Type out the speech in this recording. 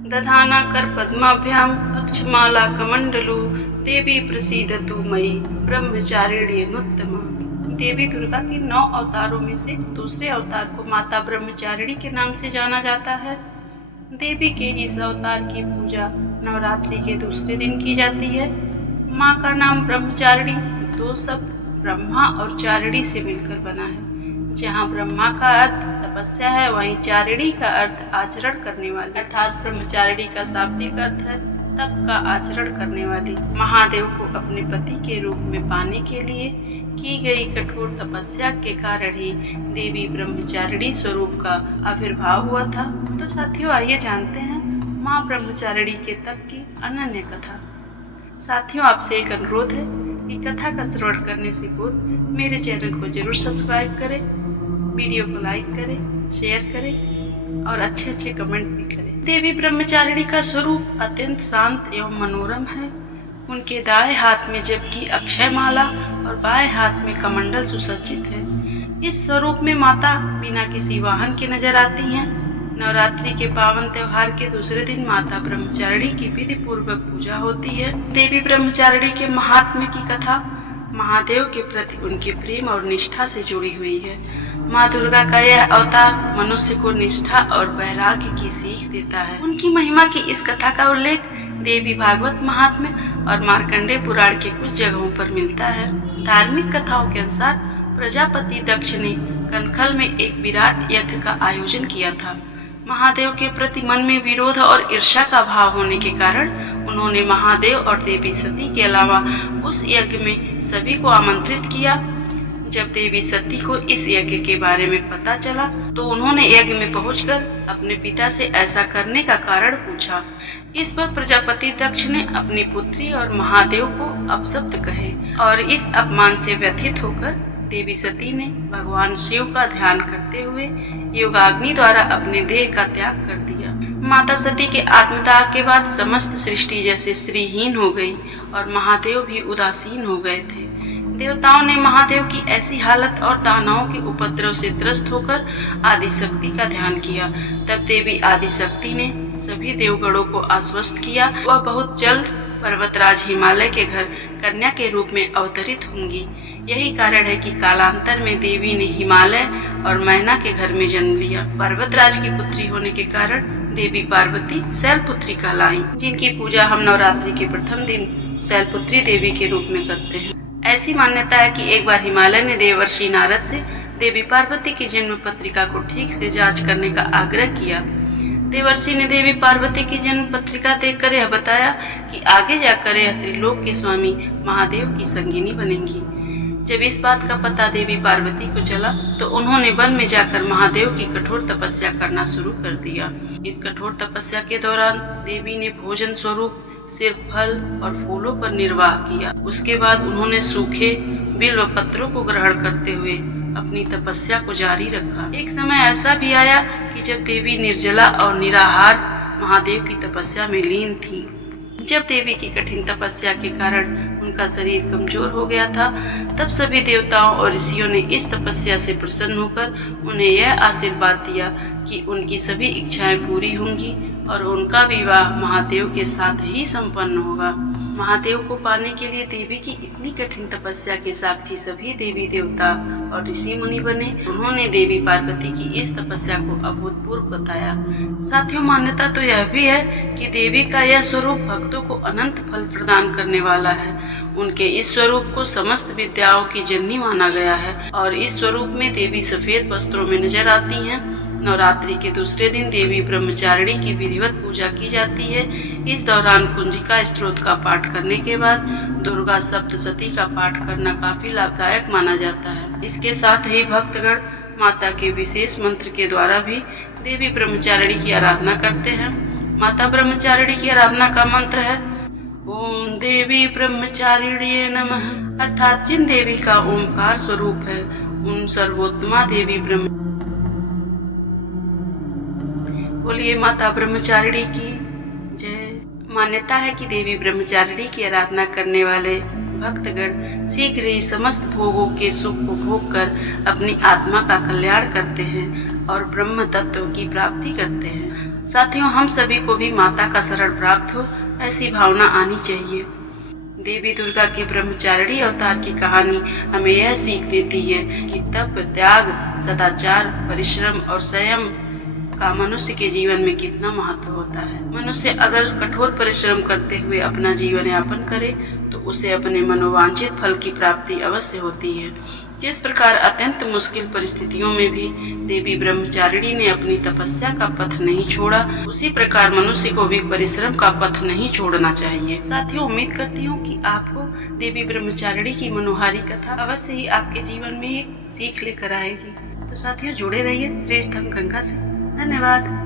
दधाना कर पद्माभ्याम अक्षमाला कमंडलू देवी प्रसीदतु मयि ब्रह्मचारिण्यनुत्तमा। देवी दुर्गा के 9 अवतारों में से दूसरे अवतार को माता ब्रह्मचारिणी के नाम से जाना जाता है। देवी के इस अवतार की पूजा नवरात्रि के दूसरे दिन की जाती है। माँ का नाम ब्रह्मचारिणी 2 शब्द ब्रह्मा और चारिणी से मिलकर बना है। जहाँ ब्रह्मा का अर्थ तपस्या है, वहीं चारिणी का अर्थ आचरण करने वाली, अर्थात ब्रह्मचारिणी का शाब्दिक अर्थ है तप का आचरण करने वाली। महादेव को अपने पति के रूप में पाने के लिए की गई कठोर तपस्या के कारण ही देवी ब्रह्मचारिणी स्वरूप का आविर्भाव हुआ था। तो साथियों, आइए जानते हैं माँ ब्रह्मचारिणी के तप की अनन्य कथा। साथियों, आपसे एक अनुरोध है कि कथा का श्रवण करने से पूर्व मेरे चैनल को जरूर सब्सक्राइब करें, वीडियो को लाइक करें, शेयर करें और अच्छे कमेंट भी करें। देवी ब्रह्मचारिणी का स्वरूप अत्यंत शांत एवं मनोरम है। उनके दाएं हाथ में जबकि अक्षय माला और बाएं हाथ में कमंडल सुसज्जित है। इस स्वरूप में माता बिना किसी वाहन के नजर आती हैं। नवरात्रि के पावन त्योहार के दूसरे दिन माता ब्रह्मचारिणी की विधि पूर्वक पूजा होती है। देवी ब्रह्मचारिणी के महात्म्य की कथा महादेव के प्रति उनके प्रेम और निष्ठा से जुड़ी हुई है। माँ दुर्गा का यह अवतार मनुष्य को निष्ठा और वैराग्य की सीख देता है। उनकी महिमा की इस कथा का उल्लेख देवी भागवत महात्म्य और मार्कंडेय पुराण के कुछ जगहों पर मिलता है। धार्मिक कथाओं के अनुसार प्रजापति दक्ष ने कनखल में एक विराट यज्ञ का आयोजन किया था। महादेव के प्रति मन में विरोध और ईर्ष्या का भाव होने के कारण उन्होंने महादेव और देवी सती के अलावा उस यज्ञ में सभी को आमंत्रित किया। जब देवी सती को इस यज्ञ के बारे में पता चला तो उन्होंने यज्ञ में पहुंचकर अपने पिता से ऐसा करने का कारण पूछा। इस पर प्रजापति दक्ष ने अपनी पुत्री और महादेव को अपशब्द कहे और इस अपमान से व्यथित होकर देवी सती ने भगवान शिव का ध्यान करते हुए योगाग्नि द्वारा अपने देह का त्याग कर दिया। माता सती के आत्मदाह के बाद समस्त सृष्टि जैसे श्रीहीन हो गई और महादेव भी उदासीन हो गए थे। देवताओं ने महादेव की ऐसी हालत और दानवों के उपद्रव से त्रस्त होकर आदिशक्ति का ध्यान किया। तब देवी आदिशक्ति ने सभी देवगणों को आश्वस्त किया वह बहुत जल्द पर्वतराज हिमालय के घर कन्या के रूप में अवतरित होंगी। यही कारण है कि कालांतर में देवी ने हिमालय और मैना के घर में जन्म लिया। पर्वतराज की पुत्री होने के कारण देवी पार्वती शैलपुत्री कहलाई, जिनकी पूजा हम नवरात्रि के प्रथम दिन शैलपुत्री देवी के रूप में करते हैं। ऐसी मान्यता है कि एक बार हिमालय ने देवर्षि नारद से देवी पार्वती की जन्म पत्रिका को ठीक से जांच करने का आग्रह किया। देवर्षि ने देवी पार्वती की जन्म पत्रिका देखकर यह बताया कि आगे जाकर यह त्रिलोक के स्वामी महादेव की संगिनी बनेंगी। जब इस बात का पता देवी पार्वती को चला तो उन्होंने वन में जाकर महादेव की कठोर तपस्या करना शुरू कर दिया। इस कठोर तपस्या के दौरान देवी ने भोजन स्वरूप सिर्फ फल और फूलों पर निर्वाह किया। उसके बाद उन्होंने सूखे बिल्व पत्रों को ग्रहण करते हुए अपनी तपस्या को जारी रखा। एक समय ऐसा भी आया कि जब देवी निर्जला और निराहार महादेव की तपस्या में लीन थी। जब देवी की कठिन तपस्या के कारण उनका शरीर कमजोर हो गया था, तब सभी देवताओं और ऋषियों ने इस तपस्या से प्रसन्न होकर उन्हें यह आशीर्वाद दिया कि उनकी सभी इच्छाएं पूरी होंगी और उनका विवाह महादेव के साथ ही संपन्न होगा। महादेव को पाने के लिए देवी की इतनी कठिन तपस्या के साक्षी सभी देवी देवता और ऋषि मुनि बने। उन्होंने देवी पार्वती की इस तपस्या को अभूतपूर्व बताया। साथियों, मान्यता तो यह भी है कि देवी का यह स्वरूप भक्तों को अनंत फल प्रदान करने वाला है। उनके इस स्वरूप को समस्त विद्याओं की जननी माना गया है और इस स्वरूप में देवी सफेद वस्त्रों में नजर आती हैं। नवरात्रि के दूसरे दिन देवी ब्रह्मचारिणी की विधिवत पूजा की जाती है। इस दौरान कुंजिका स्तोत्र का पाठ करने के बाद दुर्गा सप्तशती का पाठ करना काफी लाभदायक माना जाता है। इसके साथ ही भक्तगण माता के विशेष मंत्र के द्वारा भी देवी ब्रह्मचारिणी की आराधना करते हैं। माता ब्रह्मचारिणी की आराधना का मंत्र है ओम देवी ब्रह्मचारिणी नमः, अर्थात जिन देवी का ओमकार स्वरूप है उन सर्वोत्तमा देवी ब्रह्म। बोलिए माता ब्रह्मचारिणी की जय। मान्यता है कि देवी ब्रह्मचारिणी की आराधना करने वाले भक्तगण शीघ्र ही समस्त भोगों के सुख को भोग कर अपनी आत्मा का कल्याण करते हैं और ब्रह्म तत्व की प्राप्ति करते हैं। साथियों, हम सभी को भी माता का शरण प्राप्त हो ऐसी भावना आनी चाहिए। देवी दुर्गा के ब्रह्मचारिणी अवतार की कहानी हमें यह सीख देती है कि तप, त्याग, सदाचार, परिश्रम और संयम का मनुष्य के जीवन में कितना महत्व होता है। मनुष्य अगर कठोर परिश्रम करते हुए अपना जीवन यापन करे तो उसे अपने मनोवांछित फल की प्राप्ति अवश्य होती है। जिस प्रकार अत्यंत मुश्किल परिस्थितियों में भी देवी ब्रह्मचारिणी ने अपनी तपस्या का पथ नहीं छोड़ा, उसी प्रकार मनुष्य को भी परिश्रम का पथ नहीं छोड़ना चाहिए। साथियों, उम्मीद करती हूँ कि आपको देवी ब्रह्मचारिणी की मनोहारी कथा अवश्य ही आपके जीवन में एक सीख लेकर आएगी। तो साथियों, जुड़े रहिए श्रेष्ठ धर्म गंगा से। धन्यवाद।